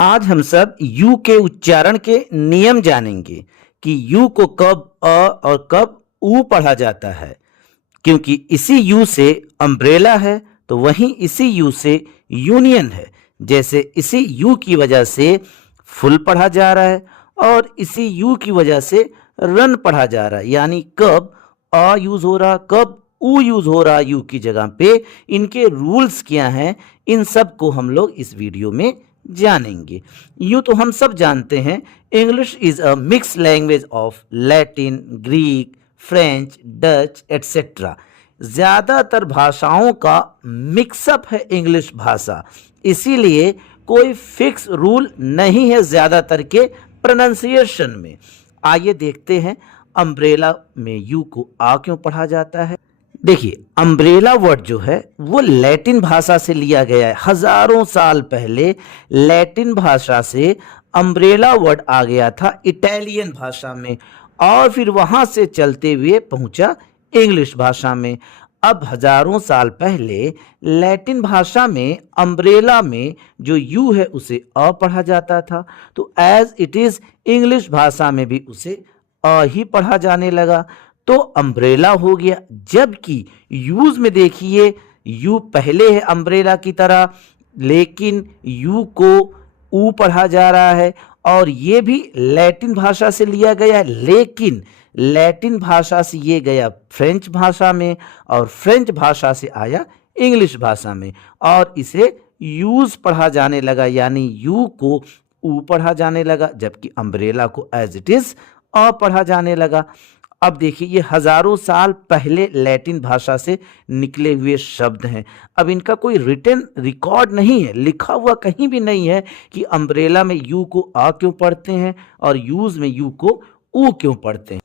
आज हम सब यू के उच्चारण के नियम जानेंगे कि यू को कब और कब ऊ पढ़ा जाता है। क्योंकि इसी यू से अम्ब्रेला है तो वहीं इसी यू से यूनियन है। जैसे इसी यू की वजह से फुल पढ़ा जा रहा है और इसी यू की वजह से रन पढ़ा जा रहा है। यानी कब अ यूज हो रहा, कब ऊ यूज हो रहा यू की जगह पे, इनके रूल्स क्या हैं, इन सब को हम लोग इस वीडियो में जानेंगे। यूं तो हम सब जानते हैं English is a mix language of Latin, Greek, French, Dutch etcetera. ज़्यादातर भाषाओं का मिक्सअप है इंग्लिश भाषा, इसीलिए कोई फिक्स रूल नहीं है ज़्यादातर के प्रोनाउंसिएशन में। आइए देखते हैं अम्ब्रेला में यू को आ क्यों पढ़ा जाता है। देखिए, अम्ब्रेला वर्ड जो है वो लैटिन भाषा से लिया गया है। हजारों साल पहले लैटिन भाषा से अम्ब्रेला वर्ड आ गया था इटालियन भाषा में और फिर वहां से चलते हुए पहुंचा इंग्लिश भाषा में। अब हजारों साल पहले लैटिन भाषा में अम्ब्रेला में जो यू है उसे अ पढ़ा जाता था, तो एज इट इज इंग्लिश भाषा में भी उसे अ ही पढ़ा जाने लगा, तो अम्ब्रेला हो गया। जबकि यूज में देखिए यू पहले है अम्ब्रेला की तरह, लेकिन यू को ऊ पढ़ा जा रहा है और ये भी लैटिन भाषा से लिया गया है, लेकिन लैटिन भाषा से ये गया फ्रेंच भाषा में और फ्रेंच भाषा से आया इंग्लिश भाषा में और इसे यूज पढ़ा जाने लगा, यानी यू को ऊ पढ़ा जाने लगा, जबकि अम्ब्रेला को एज इट इज अ पढ़ा जाने लगा। अब देखिए, ये हजारों साल पहले लैटिन भाषा से निकले हुए शब्द हैं। अब इनका कोई रिटन रिकॉर्ड नहीं है, लिखा हुआ कहीं भी नहीं है कि अम्ब्रेला में यू को आ क्यों पढ़ते हैं और यूज में यू को ऊ क्यों पढ़ते हैं।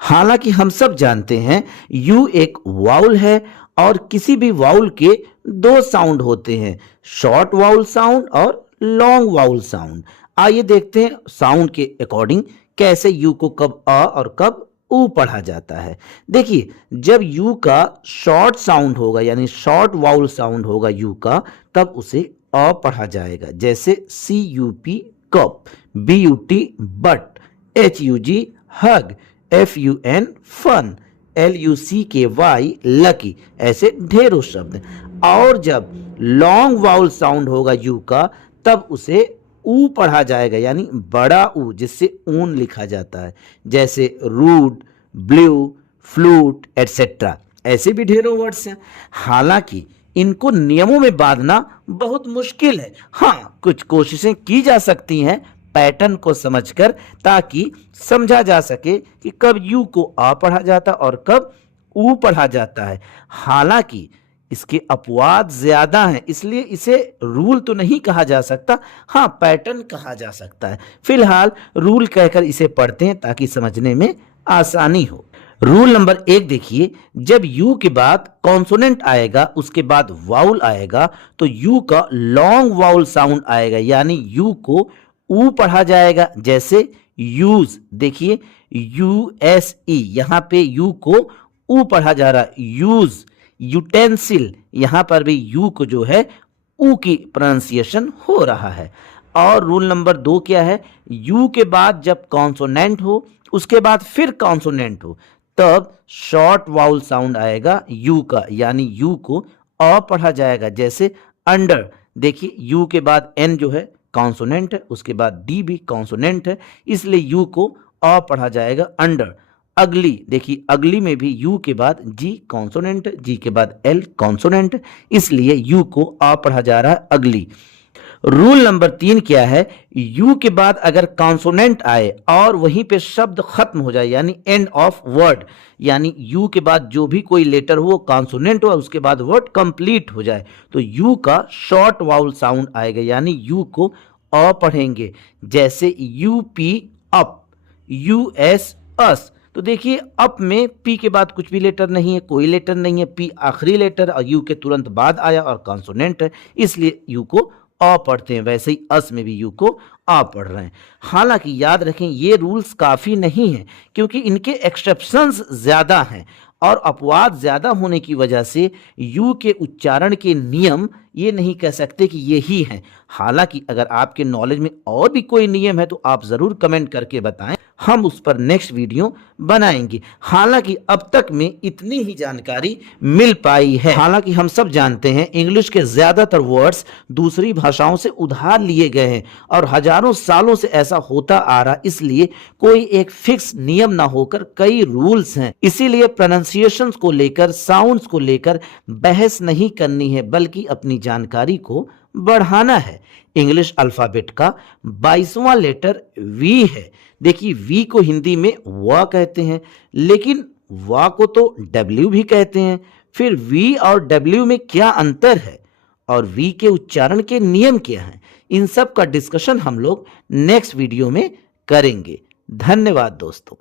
हालांकि हम सब जानते हैं यू एक वाउल है और किसी भी वाउल के दो साउंड होते हैं, शॉर्ट वाउल साउंड और लॉन्ग वाउल साउंड। आइए देखते हैं साउंड के अकॉर्डिंग कैसे यू को कब अ और कब ऊ पढ़ा जाता है। देखिए, जब यू का शॉर्ट साउंड होगा यानी शॉर्ट वाउल साउंड होगा यू का, तब उसे अ पढ़ा जाएगा। जैसे C U P cup, B U T but, H U G hug, F U N fun, L U C K Y lucky, ऐसे ढेरों शब्द। और जब लॉन्ग वाउल साउंड होगा यू का, तब उसे ऊ पढ़ा जाएगा यानी बड़ा ऊ, जिससे ऊन लिखा जाता है। जैसे रूड, ब्लू, फ्लूट एटसेट्रा, ऐसे भी ढेरों वर्ड्स हैं। हालांकि इनको नियमों में बांधना बहुत मुश्किल है। हाँ, कुछ कोशिशें की जा सकती हैं पैटर्न को समझकर, ताकि समझा जा सके कि कब यू को आ पढ़ा जाता और कब ऊ पढ़ा जाता है। हालांकि इसके अपवाद ज्यादा हैं, इसलिए इसे रूल तो नहीं कहा जा सकता, हाँ पैटर्न कहा जा सकता है। फिलहाल रूल कहकर इसे पढ़ते हैं ताकि समझने में आसानी हो। रूल नंबर 1 देखिए, जब यू के बाद कॉन्सोनेंट आएगा उसके बाद वाउल आएगा तो यू का लॉन्ग वाउल साउंड आएगा, यानी यू को ऊ पढ़ा जाएगा। जैसे यूज, देखिए यू एस ई, यहां पे यू को ऊ पढ़ा जा रहा है। यूज, यूटेंसिल, यहां पर भी यू को जो है ऊ की प्रोनाउंसिएशन हो रहा है। और रूल नंबर 2 क्या है, यू के बाद जब कॉन्सोनेंट हो उसके बाद फिर कॉन्सोनेंट हो, तब शॉर्ट वाउल साउंड आएगा यू का, यानी यू को अ पढ़ा जाएगा। जैसे अंडर, देखिए यू के बाद एन जो है कॉन्सोनेंट है, उसके बाद डी भी कॉन्सोनेंट है, इसलिए यू को अ पढ़ा जाएगा अंडर। अगली, देखिए अगली में भी यू के बाद जी कॉन्सोनेंट, जी के बाद एल कॉन्सोनेंट, इसलिए यू को आ पढ़ा जा रहा है अगली। रूल नंबर 3 क्या है, यू के बाद अगर कॉन्सोनेंट आए और वहीं पे शब्द खत्म हो जाए यानी एंड ऑफ वर्ड, यानी यू के बाद जो भी कोई लेटर हो कॉन्सोनेंट हो उसके बाद वर्ड कंप्लीट हो जाए, तो यू का शॉर्ट वाउल साउंड आएगा, यानी यू को अ पढ़ेंगे। जैसे U P up, U S अस, तो देखिए अप में पी के बाद कुछ भी लेटर नहीं है, कोई लेटर नहीं है, पी आखिरी लेटर और यू के तुरंत बाद आया और कॉन्सोनेंट है, इसलिए यू को अ पढ़ते हैं। वैसे ही अस में भी यू को आ पढ़ रहे हैं। हालांकि याद रखें ये रूल्स काफ़ी नहीं हैं, क्योंकि इनके एक्सेप्शंस ज़्यादा हैं और अपवाद ज्यादा होने की वजह से यू के उच्चारण के नियम ये नहीं कह सकते कि ये ही हैं। हालांकि अगर आपके नॉलेज में और भी कोई नियम है तो आप जरूर कमेंट करके बताएं, हम उस पर नेक्स्ट वीडियो बनाएंगे। हालांकि अब तक में इतनी ही जानकारी मिल पाई है। हालांकि हम सब जानते हैं इंग्लिश के ज्यादातर वर्ड्स दूसरी भाषाओं से उधार लिए गए हैं और हजारों सालों से ऐसा होता आ रहा, इसलिए कोई एक फिक्स नियम ना होकर कई रूल्स हैं। इसीलिए प्रोनाउंसिएशंस को लेकर, साउंड्स को लेकर बहस नहीं करनी है, बल्कि अपनी जानकारी को बढ़ाना है। इंग्लिश अल्फाबेट का 22वां लेटर वी है। देखिए, वी को हिंदी में व कहते हैं, लेकिन व को तो डब्ल्यू भी कहते हैं। फिर वी और डब्ल्यू में क्या अंतर है और वी के उच्चारण के नियम क्या हैं, इन सब का डिस्कशन हम लोग नेक्स्ट वीडियो में करेंगे। धन्यवाद दोस्तों।